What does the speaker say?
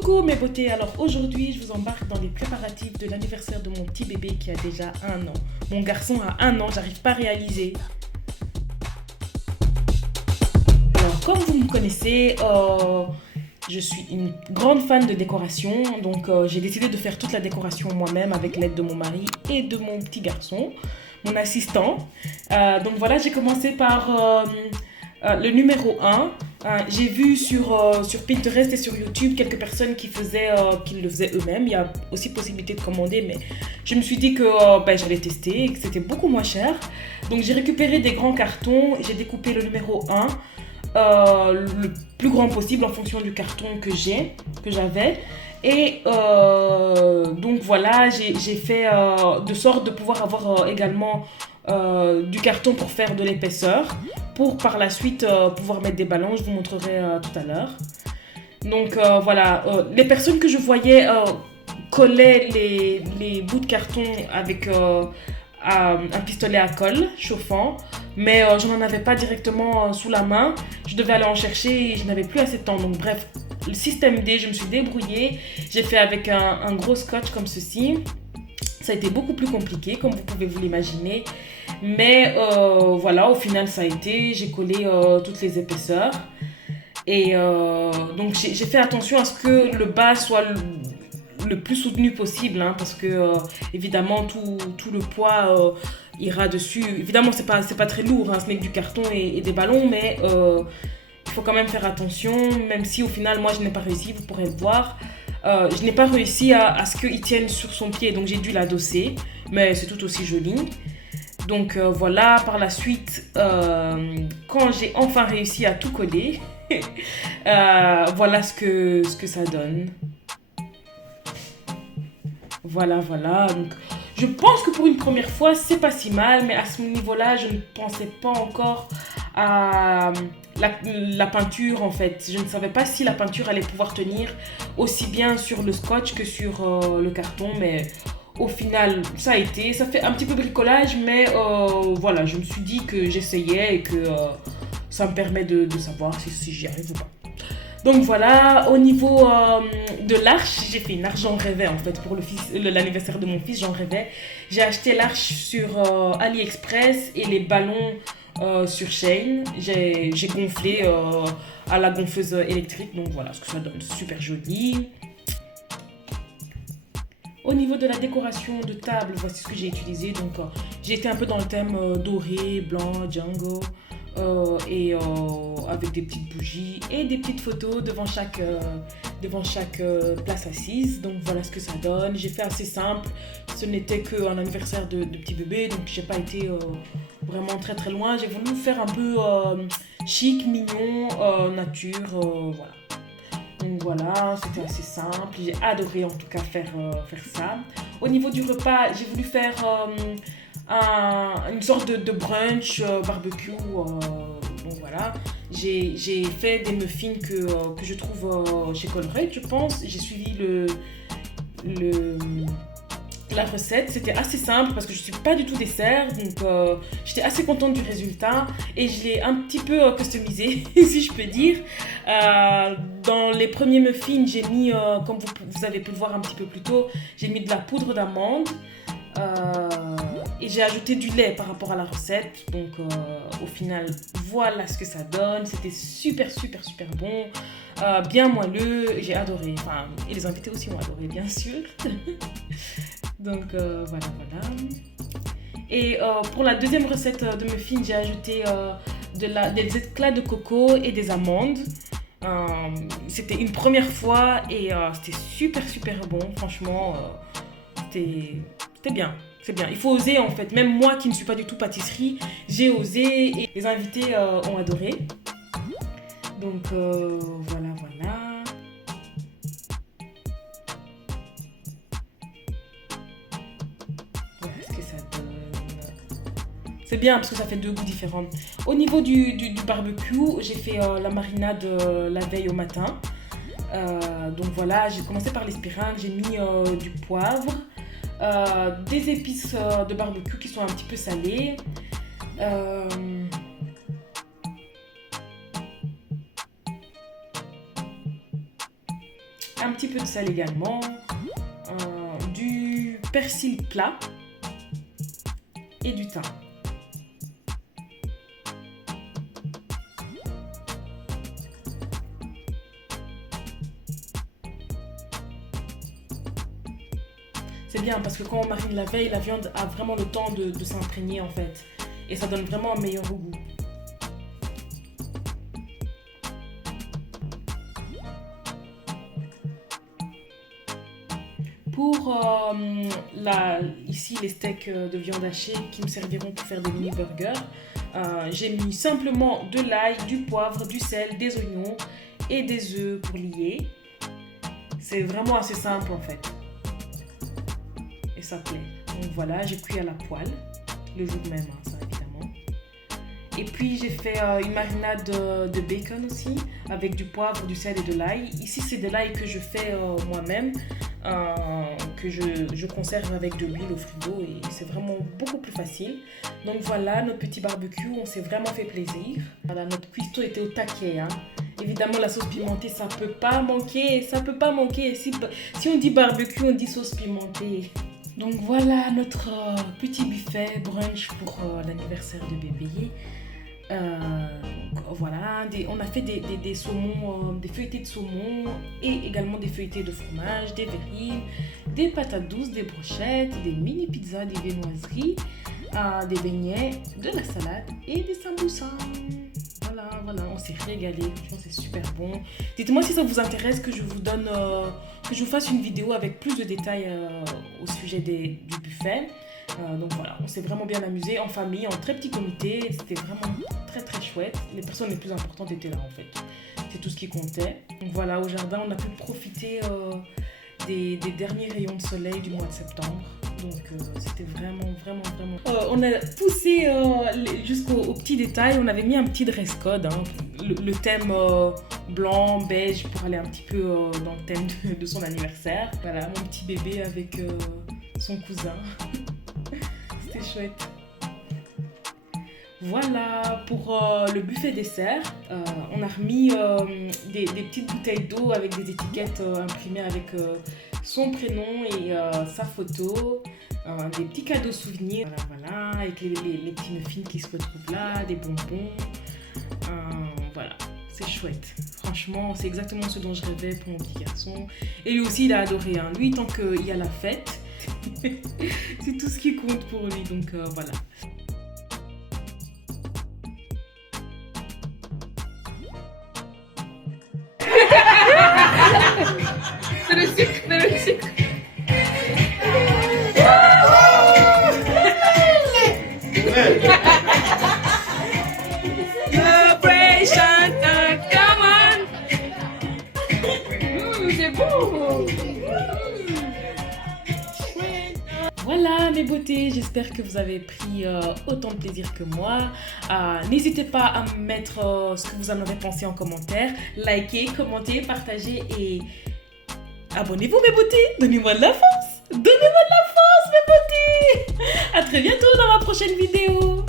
Coucou mes beautés, alors aujourd'hui je vous embarque dans les préparatifs de l'anniversaire de mon petit bébé qui a déjà 1 an. Mon garçon a 1 an, j'arrive pas à réaliser. Alors comme vous me connaissez, je suis une grande fan de décoration, donc j'ai décidé de faire toute la décoration moi-même avec l'aide de mon mari et de mon petit garçon, mon assistant. Donc voilà, j'ai commencé par le numéro 1. J'ai vu sur Pinterest et sur YouTube quelques personnes qui le faisaient eux-mêmes. Il y a aussi possibilité de commander, mais je me suis dit que j'allais tester et que c'était beaucoup moins cher. Donc j'ai récupéré des grands cartons, j'ai découpé le numéro 1, le plus grand possible en fonction du carton que j'avais. Et donc voilà, j'ai fait de sorte de pouvoir avoir également du carton pour faire de l'épaisseur, pour par la suite pouvoir mettre des ballons, je vous montrerai tout à l'heure. Donc voilà, les personnes que je voyais collaient les bouts de carton avec un pistolet à colle chauffant, mais je n'en avais pas directement sous la main, je devais aller en chercher et je n'avais plus assez de temps. Donc bref, le système D, je me suis débrouillée, j'ai fait avec un gros scotch comme ceci. Ça a été beaucoup plus compliqué, comme vous pouvez vous l'imaginer. Mais voilà, au final, ça a été. J'ai collé toutes les épaisseurs. Et donc, j'ai fait attention à ce que le bas soit le plus soutenu possible. Hein, parce que, évidemment, tout le poids ira dessus. Évidemment, c'est pas très lourd. Hein, ce n'est que du carton et des ballons. Mais il faut quand même faire attention. Même si, au final, moi, je n'ai pas réussi. Vous pourrez le voir. Je n'ai pas réussi à ce qu'il tienne sur son pied, donc j'ai dû l'adosser, mais c'est tout aussi joli. Donc voilà, par la suite, quand j'ai enfin réussi à tout coller, voilà ce que ça donne. Voilà. Donc, je pense que pour une première fois, c'est pas si mal, mais à ce niveau-là, je ne pensais pas encore à la peinture en fait. Je ne savais pas si la peinture allait pouvoir tenir aussi bien sur le scotch que sur le carton, mais au final, ça a été. Ça fait un petit peu bricolage, mais voilà, je me suis dit que j'essayais et que ça me permet de savoir si j'y arrive ou pas. Donc voilà, au niveau de l'arche, j'ai fait une arche, j'en rêvais en fait pour l'anniversaire de mon fils, j'en rêvais. J'ai acheté l'arche sur AliExpress et les ballons sur Shein. J'ai gonflé à la gonfleuse électrique, donc voilà ce que ça donne, super joli. Au niveau de la décoration de table, voici ce que j'ai utilisé. Donc j'ai été un peu dans le thème doré, blanc, jungle. Et avec des petites bougies et des petites photos devant chaque place assise. Donc voilà ce que ça donne. J'ai fait assez simple, ce n'était qu'un anniversaire de petit bébé, donc j'ai pas été vraiment très très loin. J'ai voulu faire un peu chic, mignon, nature, voilà. Donc voilà, c'était assez simple, j'ai adoré en tout cas faire ça. Au niveau du repas, j'ai voulu faire une sorte de brunch barbecue. Donc voilà, j'ai fait des muffins que je trouve chez Colruyt, je pense. J'ai suivi la recette. C'était assez simple parce que je ne suis pas du tout dessert, donc j'étais assez contente du résultat et je l'ai un petit peu customisé si je peux dire. Dans les premiers muffins, j'ai mis, comme vous avez pu le voir un petit peu plus tôt, j'ai mis de la poudre d'amande. Et j'ai ajouté du lait par rapport à la recette. Donc au final, voilà ce que ça donne. C'était super bon, bien moelleux. J'ai adoré. Enfin, et les invités aussi ont adoré, bien sûr. Donc voilà. Et pour la deuxième recette de muffins, j'ai ajouté des éclats de coco et des amandes. C'était une première fois et c'était super bon. Franchement, c'était bien. C'est bien, il faut oser en fait. Même moi qui ne suis pas du tout pâtisserie, j'ai osé et les invités ont adoré. Donc voilà. Voilà ce que ça donne. C'est bien parce que ça fait deux goûts différents. Au niveau du barbecue, j'ai fait la marinade la veille au matin. Donc voilà, j'ai commencé par les spirales, j'ai mis du poivre. Des épices de barbecue qui sont un petit peu salées. un petit peu de sel également, du persil plat et du thym. C'est bien parce que quand on marine la veille, la viande a vraiment le temps de s'imprégner en fait. Et ça donne vraiment un meilleur goût. Pour ici les steaks de viande hachée qui me serviront pour faire des mini burgers, j'ai mis simplement de l'ail, du poivre, du sel, des oignons et des œufs pour lier. C'est vraiment assez simple en fait. Et ça plaît. Donc voilà, j'ai cuit à la poêle, le jour même, hein, ça évidemment. Et puis j'ai fait une marinade de bacon aussi, avec du poivre, du sel et de l'ail. Ici c'est de l'ail que je fais moi-même, que je conserve avec de l'huile au frigo et c'est vraiment beaucoup plus facile. Donc voilà, notre petit barbecue, on s'est vraiment fait plaisir. Voilà, notre cuistot était au taquet, hein. Évidemment, la sauce pimentée, ça peut pas manquer, ça peut pas manquer. Si on dit barbecue, on dit sauce pimentée. Donc voilà notre petit buffet brunch pour l'anniversaire de bébé. Voilà, on a fait des saumons, des feuilletés de saumon et également des feuilletés de fromage, des verrines, des patates douces, des brochettes, des mini pizzas, des viennoiseries, des beignets, de la salade et des samoussas. Voilà, on s'est régalé, franchement c'est super bon. Dites-moi si ça vous intéresse que je vous fasse une vidéo avec plus de détails au sujet du buffet. Donc voilà, on s'est vraiment bien amusé en famille, en très petit comité. C'était vraiment très très chouette. Les personnes les plus importantes étaient là en fait. C'est tout ce qui comptait. Donc voilà, au jardin, on a pu profiter des derniers rayons de soleil du mois de septembre. Donc c'était vraiment. On a poussé jusqu'au petit détail. On avait mis un petit dress code, hein, le thème blanc, beige pour aller un petit peu dans le thème de son anniversaire. Voilà, mon petit bébé avec son cousin. C'était chouette. Voilà, pour le buffet dessert, on a remis des petites bouteilles d'eau avec des étiquettes imprimées avec son prénom et sa photo, des petits cadeaux souvenirs, voilà, avec les petits muffins qui se retrouvent là, des bonbons, voilà, c'est chouette. Franchement, c'est exactement ce dont je rêvais pour mon petit garçon. Et lui aussi, il a adoré, hein. Lui, tant qu'il y a la fête, c'est tout ce qui compte pour lui, donc voilà. C'est le sucre, c'est le sucre. Celebration time, come on. C'est beau. Voilà mes beautés, j'espère que vous avez pris autant de plaisir que moi. N'hésitez pas à me mettre ce que vous en avez pensé en commentaire. Likez, commentez, partagez et abonnez-vous mes beautés. Donnez-moi de la force. Donnez-moi de la force mes beautés. À très bientôt dans ma prochaine vidéo.